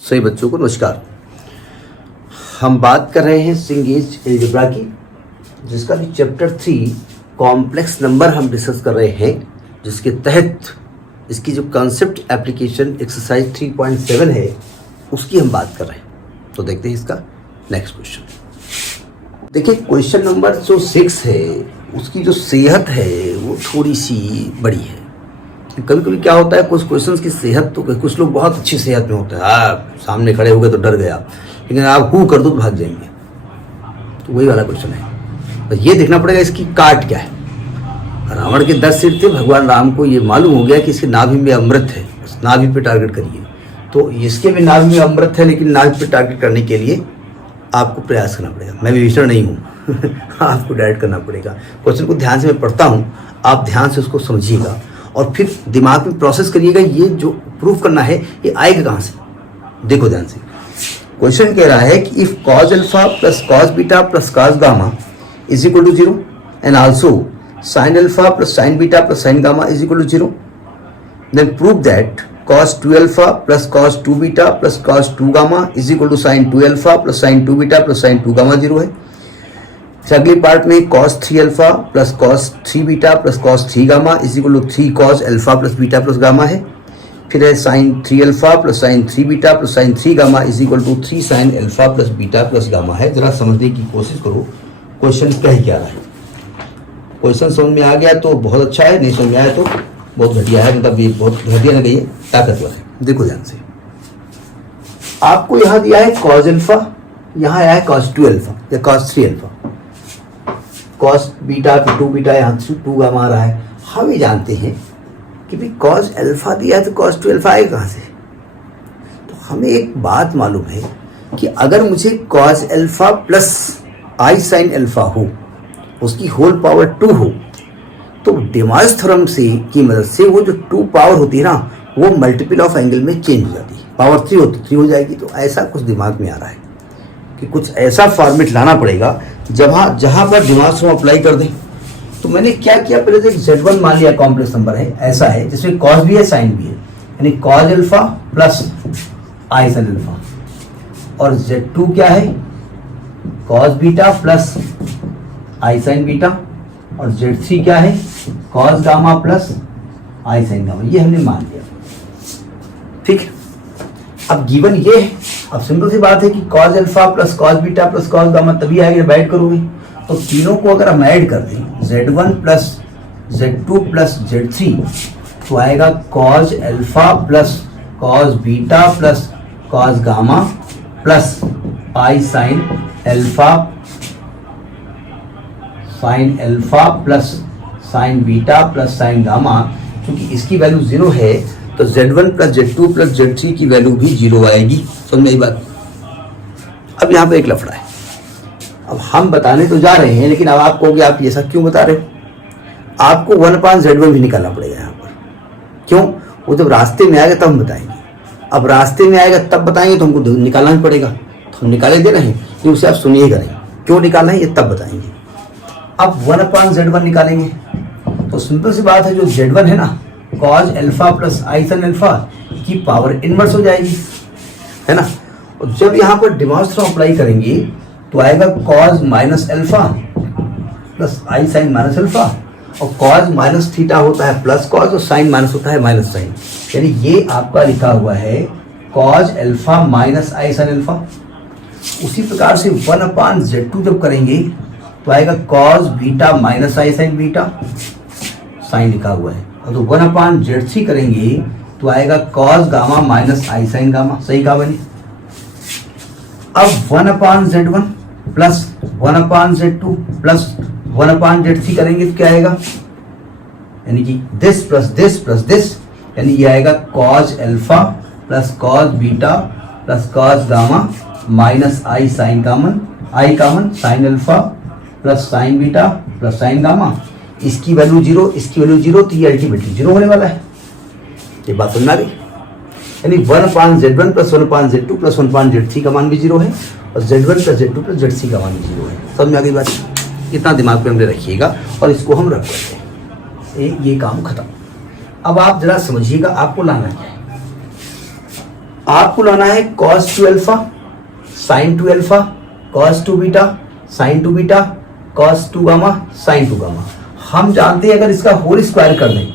सभी बच्चों को नमस्कार। हम बात कर रहे हैं सिंगेज एल्जेब्रा की, जिसका भी चैप्टर 3 कॉम्प्लेक्स नंबर हम डिस्कस कर रहे हैं, जिसके तहत इसकी जो कॉन्सेप्ट एप्लीकेशन एक्सरसाइज 3.7 है उसकी हम बात कर रहे हैं। तो देखते हैं इसका नेक्स्ट क्वेश्चन। देखिए क्वेश्चन नंबर जो 6 है उसकी जो सेहत है वो थोड़ी सी बड़ी है। कभी कभी क्या होता है, कुछ क्वेश्चंस की सेहत तो कुछ लोग बहुत अच्छी सेहत में होते हैं, सामने खड़े हो गए तो डर गया, लेकिन आप हु कर दो तो भाग जाएंगे। तो वही वाला क्वेश्चन है। तो ये देखना पड़ेगा इसकी काट क्या है। रावण के 10 सिर थे, भगवान राम को ये मालूम हो गया कि इसके नाभि में अमृत है, उस नाभि पे टारगेट करिए। तो इसके भी नाभि में अमृत है, लेकिन नाभि पे टारगेट करने के लिए आपको प्रयास करना पड़ेगा। मैं विभीषण नहीं हूँ आपको डायरेक्ट करना पड़ेगा। क्वेश्चन को ध्यान से मैं पढ़ता हूँ, आप ध्यान से उसको समझिएगा और फिर दिमाग में प्रोसेस करिएगा। ये जो प्रूफ करना है ये आएगा कहाँ से, देखो ध्यान से। क्वेश्चन कह रहा है कि if cos alpha plus cos beta plus cos gamma is equal to 0 and also sine alpha plus sine beta plus sine gamma is equal to 0, then prove that cos 2 alpha plus cos 2 beta plus cos 2 gamma is equal to sin 2 alpha plus sin 2 beta plus sin 2 gamma 0 है। अगली part में cos 3 alpha plus cos 3 beta plus cos 3 gamma is equal to 3 cos alpha plus beta plus gamma है। फिर है sin 3 alpha plus sin 3 beta plus sin 3 gamma is equal to 3 sin alpha plus beta plus gamma है। जरा समझने की कोशिश करो question कह क्या रहा है। क्वेश्चन समझ में आ गया तो बहुत अच्छा है, नहीं समझ में आया तो बहुत घटिया है, मतलब ये बहुत घटिया ना कहिए, ताकतवर है। देखो ध्यान से, आपको यहां दिया है cos अल्फा, यहां आया है cos 2 अल्फा या cos 3 अल्फा, cos बीटा तो 2 बीटा, यहाँ 2 गामा आ रहा है। हम ये जानते हैं कि भाई cos अल्फा दिया है तो cos 2 अल्फा आएगा कहाँ से। तो हमें एक बात मालूम है कि अगर मुझे cos alpha plus i sine alpha हो, उसकी होल पावर 2 हो, तो डिमार्स थ्योरम से की मदद से वो जो 2 पावर होती है ना, वो मल्टीपल ऑफ एंगल में चेंज हो जाती है। पावर 3 होती 3 हो जाएगी। तो ऐसा कुछ दिमाग में आ रहा है कि कुछ ऐसा फॉर्मेट लाना पड़ेगा जहाँ पर डिमार्स थ्योरम अप्लाई कर दें। तो मैंने क्या किया, पहले तो Z1 मान लिया कॉम्प्लेक्स नंबर है, ऐसा है जिसमें कॉस भी है साइन भी है, यानी cos alpha plus i sine alpha, और Z2 क्या है, cos beta plus i sine beta, और Z3 क्या है, cos gamma plus i sine gamma. ये हमने मान लिया, ठीक है। अब गिवन ये है, अब सिंपल सी बात है कि cos alpha plus cos beta plus cos gamma तभी आएगा जब ऐड करोगे। तो तीनों को अगर हम ऐड कर दें, Z1 plus Z2 plus Z3, तो आएगा cos alpha plus cos beta plus cos gamma plus i sine alpha sine alpha plus sine beta plus sine gamma. क्योंकि इसकी वैल्यू 0 है तो Z1 plus Z2 plus Z3 की value भी 0 आएगी। समझ में आई बात। अब यहाँ पे एक लफड़ा है। अब हम बताने तो जा रहे हैं, लेकिन अब आप कहोगे आप ऐसा क्यों बता रहे हो। आपको 1/Z1 भी निकालना पड़ेगा यहाँ पर। क्यों, वो जब रास्ते में आएगा तब हम बताएंगे। अब रास्ते में आएगा तब बताएंगे तो हमको निकालना ही पड़ेगा, तो हम निकाले दे रहे हैं, लेकिन उसे आप सुनिएगा नहीं, क्यों निकालना है ये तब बताएंगे। अब 1/Z1 निकालेंगे तो सिंपल सी बात है, जो Z1 है ना, cos alpha plus i sine alpha की पावर इनवर्स हो जाएगी, है ना। और जब यहाँ पर डिमार्स थ्योरम अप्लाई करेंगे तो आएगा cos minus alpha plus i sign minus alpha, और cos माइनस थीटा होता है प्लस cos और साइन माइनस होता है माइनस साइन, यानी ये आपका लिखा हुआ है cos alpha minus i sine alpha. उसी प्रकार से 1/Z2 जब करेंगे तो आएगा cos beta minus i sine beta, sign लिखा हुआ है। और तो 1/Z3 करेंगे तो आएगा cos gamma minus i sine gamma, सही कहा मैंने। अब 1/Z1 plus 1/Z2 plus 1/Z3 करेंगे तो क्या आएगा, यानी कि this plus this plus this, यानी ये आएगा cos alpha plus cos beta plus cos gamma minus i sine common, i common sine alpha plus sine beta plus sine gamma. इसकी वैल्यू 0, इसकी वैल्यू 0, तो ये अल्टीमेटली 0 होने वाला है। ये बात समझ में आ गई। यानी 1/Z1 plus 1/Z2 plus 1/Z3 का मान भी 0 है, और Z1 plus Z2 plus Z3 का मान भी 0 है। समझ में आ गई बात। इतना दिमाग पे हमने रखिएगा और इसको हम रख लेते हैं, ये काम खत्म। अब आप जरा समझिएगा आपको लाना क्या है। आपको लाना है cos 2 alpha sin 2 alpha cos 2 beta sin 2 beta cos 2 gamma sin 2 gamma. हम जानते हैं अगर इसका होल स्क्वायर कर दें,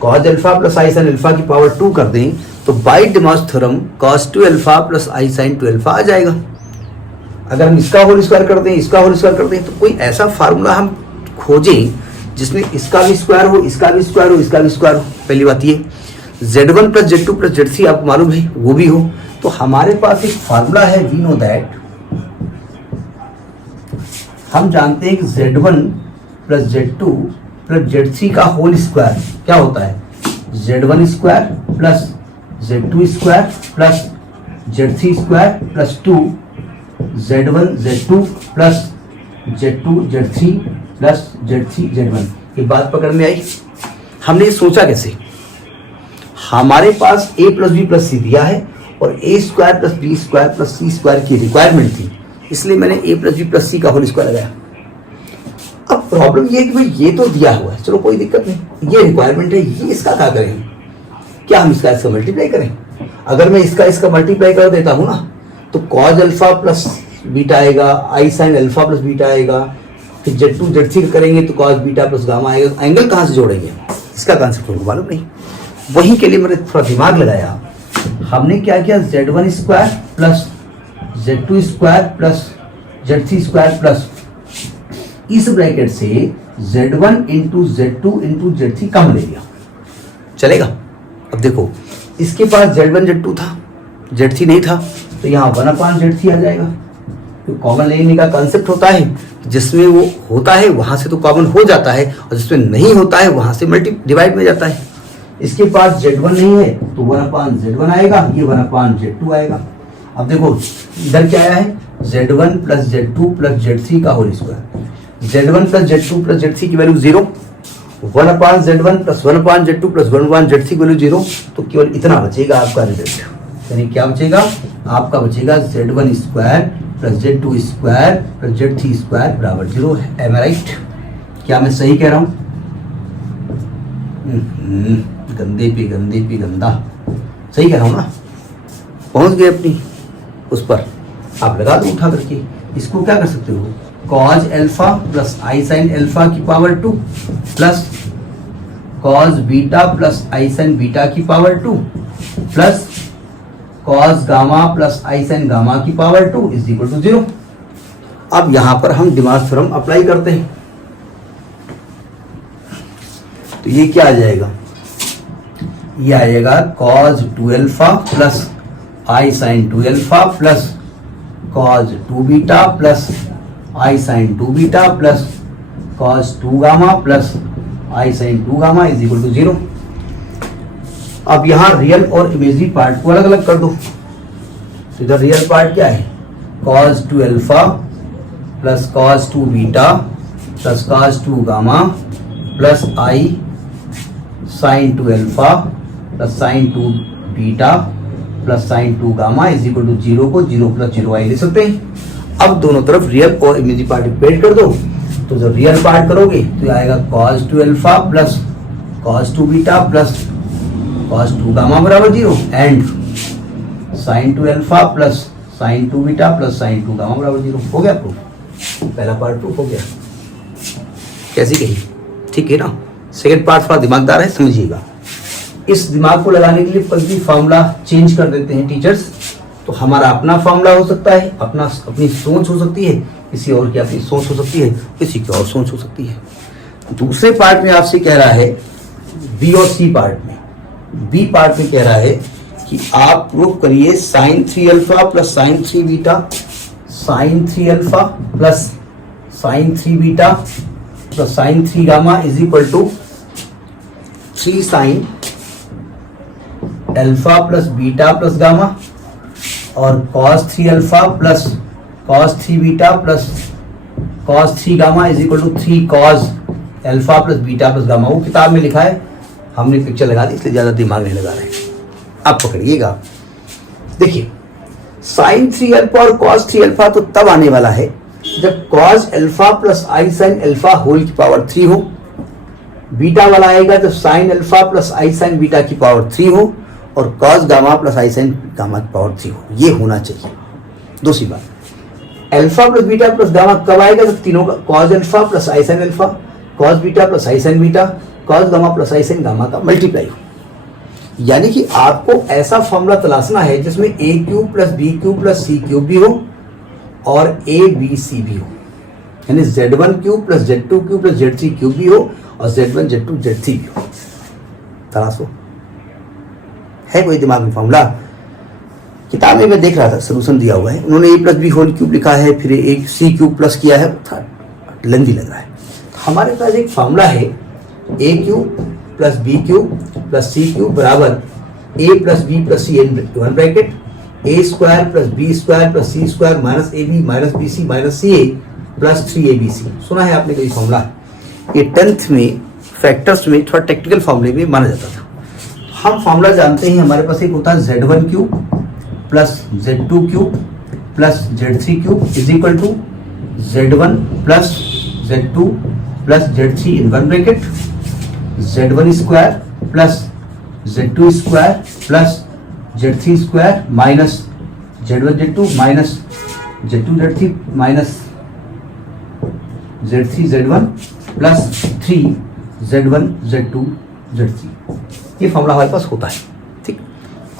cos alpha plus i sin alpha की पावर 2 कर दें, तो by De Moivre's theorem cos 2 alpha plus i sin 2 alpha आ जाएगा। अगर हम इसका होल स्क्वायर कर दें, इसका होल स्क्वायर कर दें, तो कोई ऐसा फार्मूला हम खोजें जिसमें इसका भी स्क्वायर हो, इसका भी स्क्वायर हो, इसका भी स्क्वायर हो। पहली बात ये Z1 plus Z2 plus Z3 आपको मालूम है वो भी हो। तो हमारे पास एक फार्मूला है, वी नो दैट, हम जानते हैं कि Z1 plus Z2 plus Z3 का होल स्क्वायर क्या होता है, Z1 square plus Z2 square plus Z3 square plus 2 Z1 Z2 plus Z2 Z3 plus Z3 Z1। ये बात पकड़ में आई। हमने सोचा कैसे, हमारे पास a plus b plus c दिया है और a square plus b square plus c square की रिक्वायरमेंट थी, इसलिए मैंने a plus b plus c का होल स्क्वायर लगाया। अब प्रॉब्लम ये है कि भाई ये तो दिया हुआ है, चलो कोई दिक्कत नहीं, ये रिक्वायरमेंट है, ये इसका क्या करें, क्या हम इसका मल्टीप्लाई करें। अगर मैं इसका मल्टीप्लाई कर देता हूँ ना, तो cos अल्फा प्लस बीटा आएगा, आई साइन अल्फा प्लस बीटा आएगा, फिर Z2 Z3 करेंगे तो cos बीटा प्लस गामा आएगा। एंगल कहाँ से जोड़ेंगे, इसका कॉन्सेप्ट हमको मालूम नहीं। वही के लिए मैंने थोड़ा दिमाग लगाया। हमने क्या किया, Z1 square plus Z2 square plus Z3 square plus इस ब्रैकेट से Z1 into Z2 into Z3 कम ले लिया, चलेगा। अब देखो इसके पास Z1 Z2 था, Z3 नहीं था, तो यहाँ 1/Z3 आ जाएगा। तो कॉमन लेने का कंसेप्ट होता है, जिसमें वो होता है वहां से तो कॉमन हो जाता है, और जिसमें नहीं होता है वहां से डिवाइड में जाता है। इसके पास Z1 नहीं है तो 1/Z1 आएगा, ये 1/Z2 आएगा। अब देखो इधर क्या आया है, Z1 plus Z2 plus Z3 का whole square. Z1 plus Z2 plus Z3 की value 0, 1/Z1 plus 1/Z2 plus 1/Z3 की वैल्यू 0, तो केवल इतना बचेगा आपका रिजल्ट। यानी क्या बचेगा, आपका बचेगा Z1 square plus Z2 square plus Z3 square बराबर 0 है। एम आई राइट, क्या मैं सही कह रहा हूँ? गंदे पे गंदा सही कह रहा हूँ ना। पहुंच गए अपनी उस पर, आप लगा दो उठा करके। इसको क्या कर सकते हो, cos alpha plus i sine alpha की power 2 plus cos beta plus i sine beta की power 2 plus cos gamma plus i sine gamma की पावर 2 इज इक्वल टू 0। अब यहां पर हम डिमॉस थ्योरम अप्लाई करते हैं, तो ये क्या आ जाएगा, ये आ जाएगा cos 2 alpha plus i sine 2 alpha plus cos 2 beta plus i sine 2 beta plus cos 2 gamma plus i sine 2 gamma is equal to 0। अब यहाँ रियल और इमेजिनरी पार्ट को अलग अलग कर दो। तो इधर रियल पार्ट क्या है, cos 2 alpha plus cos 2 beta plus cos 2 gamma plus i sine 2 alpha plus sine 2 beta plus sine 2 gamma is equal to 0 को 0 प्लस 0 आई ले सकते हैं। अब दोनों तरफ रियल और इमेजिनरी पार्ट डिवाइड कर दो, तो जब रियल पार्ट करोगे तो आएगा cos 2 alpha plus cos 2 beta plus cos 2 gamma बराबर 0 and sin 2 alpha plus sin 2 beta plus sin 2 gamma बराबर 0। हो गया प्रूफ, पहला पार्ट प्रूफ हो गया। कैसी कही, ठीक है ना। सेकंड पार्ट थोड़ा दिमागदार है, समझिएगा। इस दिमाग को लगाने के लिए कभी फार्मूला चेंज कर देते हैं टीचर्स, तो हमारा अपना फार्मूला हो सकता है, अपनी सोच हो सकती है, किसी और की अपनी सोच हो सकती है, किसी की और सोच हो सकती है। दूसरे पार्ट में आपसे कह रहा है, बी और सी पार्ट में, बी पार्ट में कह रहा है कि आप प्रूव करिए sin 3 alpha plus sin 3 beta, sin 3 alpha plus sin 3 beta plus sin 3 gamma is equal to 3 sin alpha plus beta plus gamma और cos 3 alpha plus cos 3 beta plus cos 3 gamma is equal to 3 cos alpha plus beta plus gamma. वो किताब में लिखा है, हमने picture लगा दी इसलिए ज़्यादा दिमाग नहीं लगा रहे हैं। आप पकड़िएगा, देखिए sin 3 अल्फा और cos 3 अल्फा तो तब आने वाला है जब cos alpha plus i sine alpha whole की पावर 3 हो। बीटा वाला आएगा जब sin alpha plus i sine beta की पावर 3 हो, और cos gamma plus i sine gamma की पावर 3 हो, ये होना चाहिए। दूसरी बात, alpha plus beta plus gamma कब आएगा? जब तीनों का cos alpha plus i sine alpha, cos beta plus i sine beta, cos gamma plus i sine gamma का मल्टीप्लाई हो। यानी कि आपको ऐसा फॉर्मूला तलाशना है जिसमें a cube plus b cube plus c cube भी हो और ए बी सी भी हो, यानी Z1 cube plus Z2 cube plus Z3 cube भी हो और Z1 Z2 Z3 भी हो। तलाशो, है कोई दिमाग में फॉर्मूला? किताब में मैं देख रहा था, सोल्यूशन दिया हुआ है, उन्होंने ए प्लस बी होल क्यूब लिखा है, फिर एक सी क्यूब प्लस किया है, लेंदी लग रहा है। हमारे पास एक फॉर्मूला है, a cube plus b cube plus c cube बराबर a plus b plus c in one bracket a square plus b square plus c square minus a b minus b c minus c a plus 3ABC। सुना है आपने कोई formula? ये 10th में factors में थोड़ा technical फॉर्मूले में माना जाता था। हम फॉर्मूला जानते हैं, हमारे पास एक होता है Z1 cube plus Z2 cube plus Z3 cube is equal to Z1 plus Z2 plus Z3 in one bracket Z1 square plus Z2 square plus Z3 square minus Z1 Z2 minus Z2 Z3 minus Z3 Z1 plus 3 Z1 Z2 Z3। ये formula हमारे पास होता है, ठीक।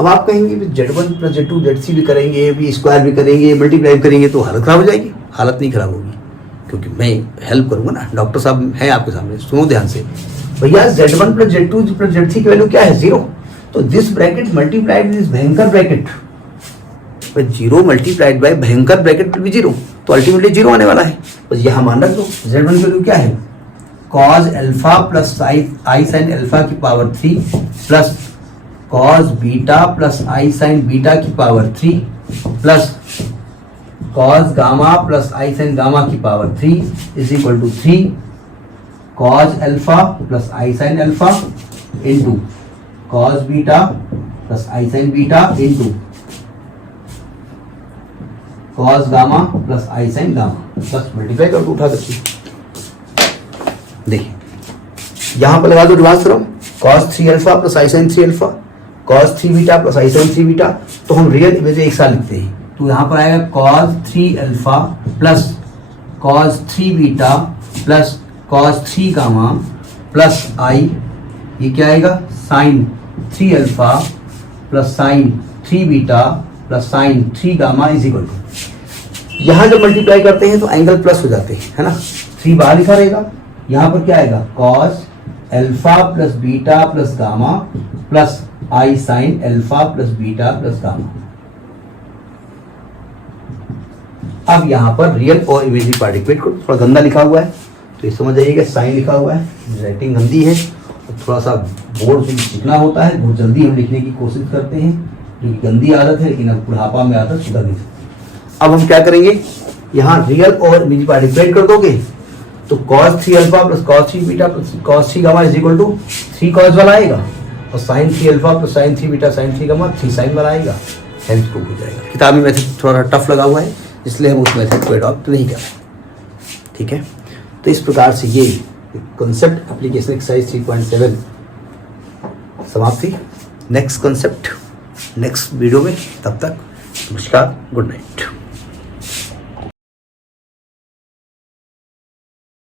अब आप कहेंगे Z1 plus Z2 Z3 भी करेंगे, भी स्क्वायर भी करेंगे, मल्टीप्लाई करेंगे तो हालत खराब हो जाएगी। हालत नहीं खराब होगी, क्योंकि मैं हेल्प करूंगा ना, डॉक्टर साहब हैं आपके सामने, सुनो ध्यान से। भैया Z1 plus Z2 plus Z3 की वैल्यू क्या है? 0। तो दिस ब्रैकेट मल्टीप्लाइड दिस भयंकर ब्रैकेट, 0 मल्टीप्लाइड बाय भयंकर ब्रैकेट विल बी 0, तो अल्टीमेटली 0 आने वाला है। बस यहाँ मान रख दो, Z1 की वैल्यू क्या है? Cos alpha plus i sine alpha की power 3 plus cos beta plus i sine beta की power 3 plus cos gamma plus i sine gamma की power 3 is equal to 3 cos alpha plus i sine alpha into cos beta plus i sine beta into cos gamma plus i sine gamma, बस multiply करके उठा सकते। देखिए यहां पर लगा दो advance theorem, cos 3 alpha plus i sine 3 alpha, cos 3 beta plus i sine 3 beta, तो हम रियल इमेज एक साथ लिखते हैं। तो यहां पर आएगा cos 3 alpha plus cos 3 beta plus cos 3 gamma plus i, ये क्या आएगा? Sine 3 alpha plus sine 3 beta plus sine 3 gamma is equal to, यहां जब मल्टीप्लाई करते हैं तो एंगल प्लस हो जाते हैं, है ना। 3 बाहर लिखा रहेगा, यहां पर क्या आएगा? Cos alpha plus beta plus gamma plus i sine alpha plus beta plus gamma. अब यहां पर रियल और इमेजिनरी पार्टिकुलेट को थोड़ा गंदा लिखा हुआ है, तो ये समझ जाइएगा साइन लिखा हुआ है, राइटिंग गंदी है, और थोड़ा सा बोर्ड से सीखना होता है, बहुत जल्दी हम लिखने की कोशिश करते हैं, क्योंकि गंदी आदत है, लेकिन अब बुढ़ापा में आदत सुधर नहीं सकती। अब हम क्या करेंगे, यहाँ रियल और इमेजिनरी पार्टिकुलेट कर दोगे तो cos 3 alpha plus cos 3 beta plus cos 3 gamma is equal to 3 cos वाला आएगा, और sin 3 alpha plus sin 3 beta sin 3 gamma 3 sin वाला आएगा, हेल्थ प्रूफ हो जाएगा। किताब में मेथड थोड़ा टफ लगा हुआ है, इसलिए हम उस मेथड को अडॉप्ट नहीं कर रहे, ठीक है। तो इस प्रकार से ये कॉन्सेप्ट एप्लीकेशन एक्सरसाइज 3.7 समाप्ति। नेक्स्ट कॉन्सेप्ट नेक्स्ट वीडियो में, तब तक नमस्कार, गुड नाइट।